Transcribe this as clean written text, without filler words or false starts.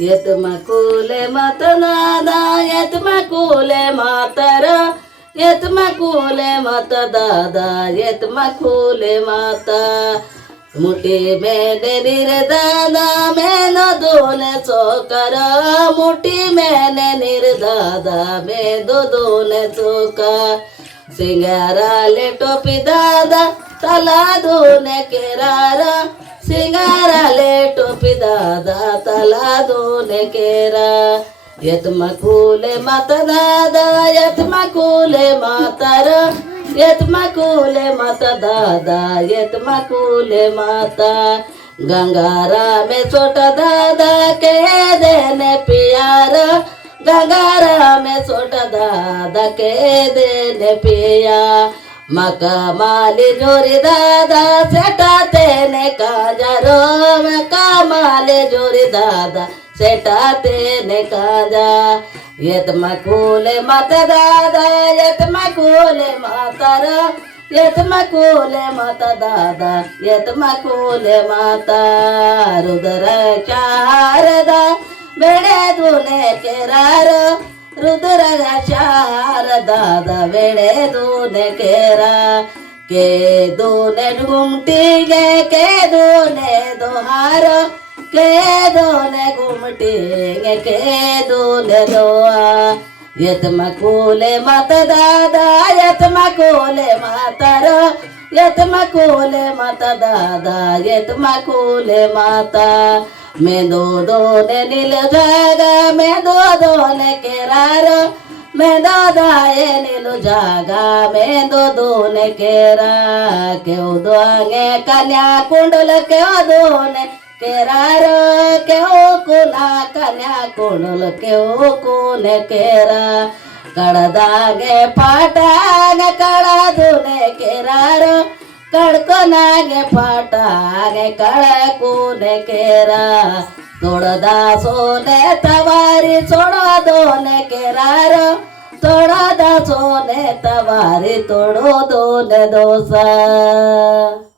येत मकुले मत दादा येत मकुले मातर येत मकुले मत दादा येत मकुले माता मुठी मैंने निर्दादा मैंने दोने चौकर मुठी मैंने निर्दादा मैं दोने चौकर सिंगाराले टोपी दादा तला दोने केरारा सिंगाराले टोपी दादा तला दोने केरा येत मकुले मत दादा येत मकुले मातर येत मकुले मत दादा येत मकुले माता गंगारा में छोटा दादा के देने प्यार गंगारा में छोटा दादा के देने पिया मका माली जोरी दादा सेटा तेने काजरो मका माली जोरी दादा सेटा तेने काजा येत मकुले मत दादा येत मकुले मातर येत मकुले मत दादा येत मकुले माता रुद्र शारदा वेडे दुने केरार रुद्र शारदा वेडे दुने केरा के दुने घुमटी गे के दुने दोहार के दोने घुमटी गे के दुने दोआ येत मकुले मत दादा येत मकुले मातर येत मकुले मत दादा येत मकुले माता मैं दोने नील जागा मैं दोने केरार मैं दादाए नीलू जागा मैं दोने केरा क्यों दोंगे कन्या कुंडल क्यों दोने केरार क्यों कुना कन्या कुंडल क्यों कुने केरा कड़दागे पाटागे कड़ा दोने केरार कड़को नागे पाटागे कड़कूने केरा तोड़दा सोने तवारी छोड़ो दोने केरार तोड़दा सोने तवारी तोड़ो दोने दोसा।